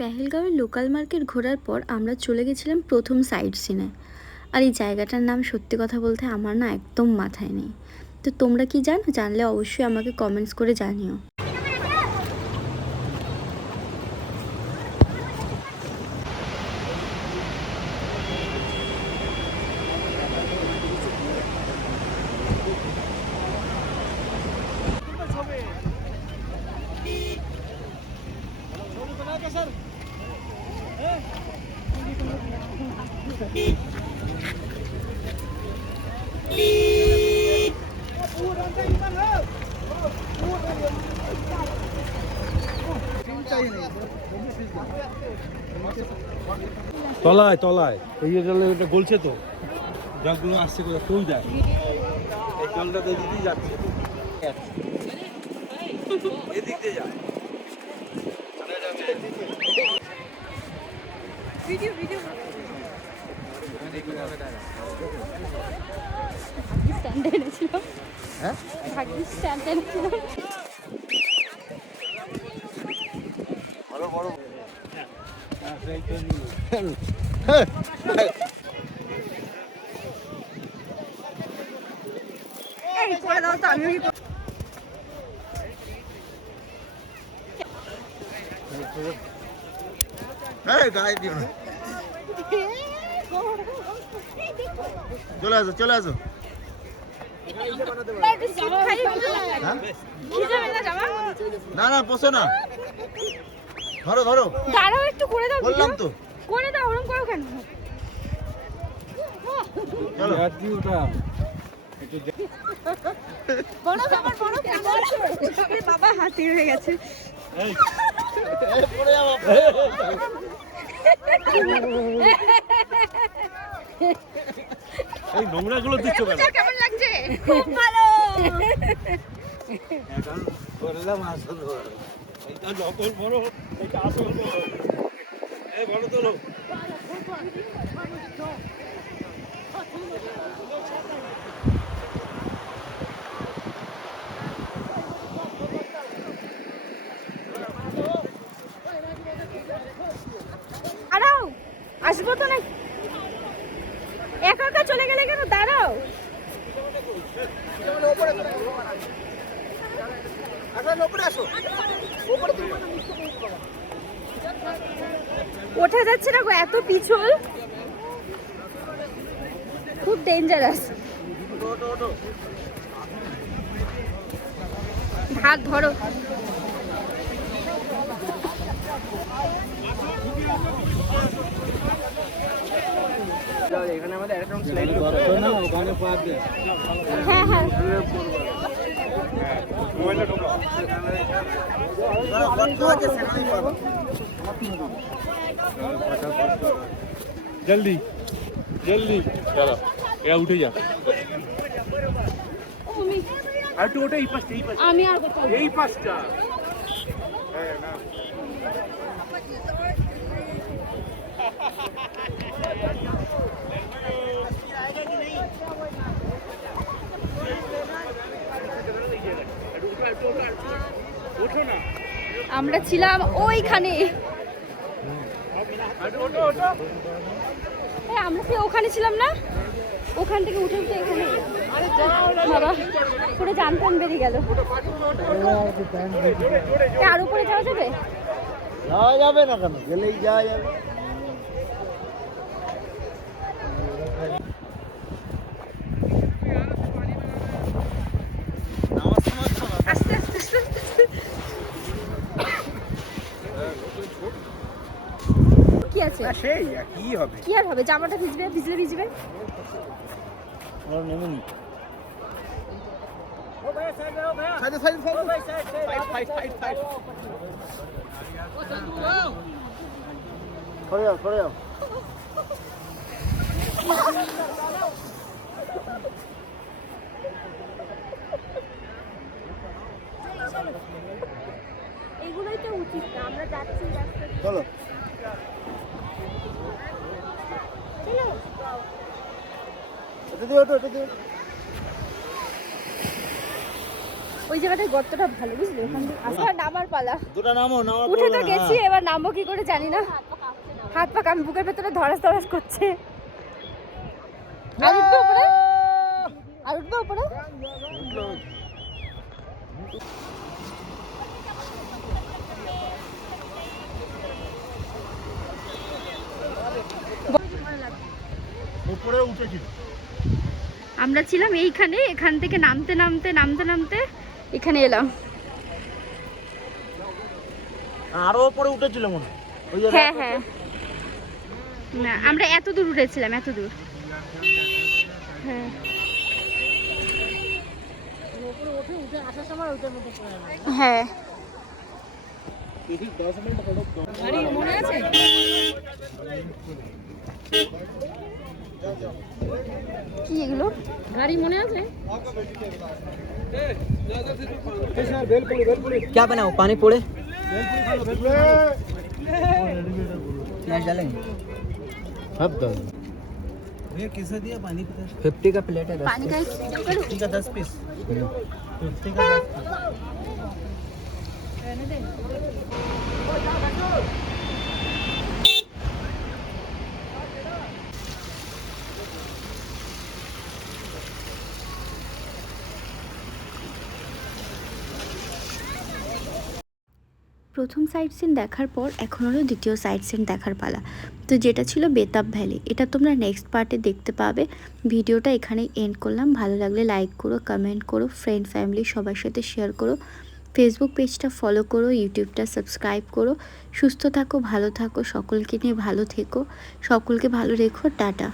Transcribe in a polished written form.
পেহেলগাঁওয়ের local market ঘোরার পর আমরা চলে গেছিলাম প্রথম সাইট সিনে। আর এই জায়গাটার নাম সত্যি কথা বলতে আমার না একদম মাথায় নেই। তো তোমরা কি জানো? জানলে অবশ্যই আমাকে কমেন্টস করে জানিও। তলায় তলায় এই যে জলে ওটা গলছে তো, জলগুলো আসছে কোথা কেউ যায়, এই জলটা এদিক দিয়ে যাচ্ছে, এদিক দিয়ে যায়। ভিডিও ভিডিও স্ট্যান্ড এনেছিলাম। হ্যাঁ ভাগ্যিস স্ট্যান্ড এনেছিলাম। বড় বড় করে দাও তো, আমিও গায়ে দিও না। চলে আসো চলে আসো। না না পোষো না, ধরো ধরো। দাঁড়াও একটু করে দাও, বললাম তো করে দাও, ওরকম করো কেন? চলো। বড় বাবা বড় বাবা হাতি হয়ে গেছে। এই নোংরা গুলো দিচ্ছ কেন? কেমন লাগছে? খুব ভালো। এখন করলাম আসল বড়, এটা নকল বড়, এটা আসল বড়। এই বড় তোলো। দাঁড়াও, আসবো তো না। একা একা চলে গেলে কেন? দাঁড়াও। ওঠা যাচ্ছে না গো, এত পিছল, খুব ডেঞ্জারাস। হাত ধরো। হ্যাঁ হ্যাঁ জলদি জলদি চলো, এরা উঠে যা। আর একটু ওটা এই পাশটা, এই পাশটা, আমি আর কোথাও এই পাশটা। আমরা ছিলাম ওইখানে। আমরা কি ওখানে ছিলাম না? ওখান থেকে উঠে উঠে এখানে বাবা পুরো জানতাম বেরিয়ে গেল। আর উপরে যাওয়া যাবে? যাওয়া যাবে না কেন, গেলেই যাওয়া যাবে। আস্তে আস্তে আস্তে আস্তে। কি আছে? সেই কি হবে, কি আর হবে, জামাটা ভিজবে, ভিজলে ভিজবে। সরে যাও সরে যাও। এগুলোই তো উচিত না, আমরা যাচ্ছি রাস্তায়। চলো চলো এটা দিও, এটা দিও। ওই জায়গাটায় গর্তটা ভালো বুঝলি, ওখান থেকে আসার নামার পালা। দুটো নামো নামা উঠে তো গেছি, এবার নামবো কি করে জানি না, হাত পা কাম বুকের ভেতরে ধরাস ধরাস করছে। আর উঠবে উপরে, আর উঠবে উপরে। উপরে উঠেছি। আমরা ছিলাম এইখানে, এখান থেকে নামতে নামতে নামতে নামতে এখানে এলাম। আরো উপরে উঠেছিল মনে হয়। ওই যে হ্যাঁ হ্যাঁ, না আমরা এত দূর উঠেছিলাম, এত দূর। হ্যাঁ হ্যাঁ, মনে আছে কি এগুলো গাড়ি মনে আছে? क्या बनाओ पानी पूड़े प्याज डालेंगे सब दल भैया कैसा दिया पानी का 50 का प्लेट है 10 पानी का एक सिस्टम करो। 50 का 10 पीस 50 का 10 पीस। रहने दे। প্রথম সাইট সিন দেখার পর এখন হলো দ্বিতীয় সাইট সিন দেখার পালা। তো যেটা ছিল বেতাব ভ্যালি, এটা তোমরা নেক্সট পার্টে দেখতে পাবে। ভিডিওটা এখানেই এন্ড করলাম। ভালো লাগলে লাইক করো, কমেন্ট করো, ফ্রেন্ড ফ্যামিলি সবার সাথে শেয়ার করো, ফেসবুক পেজটা ফলো করো, ইউটিউবটা সাবস্ক্রাইব করো। সুস্থ থাকো, ভালো থাকো, সকলকে নিয়ে ভালো থেকো, সকলকে ভালো রেখো। টাটা।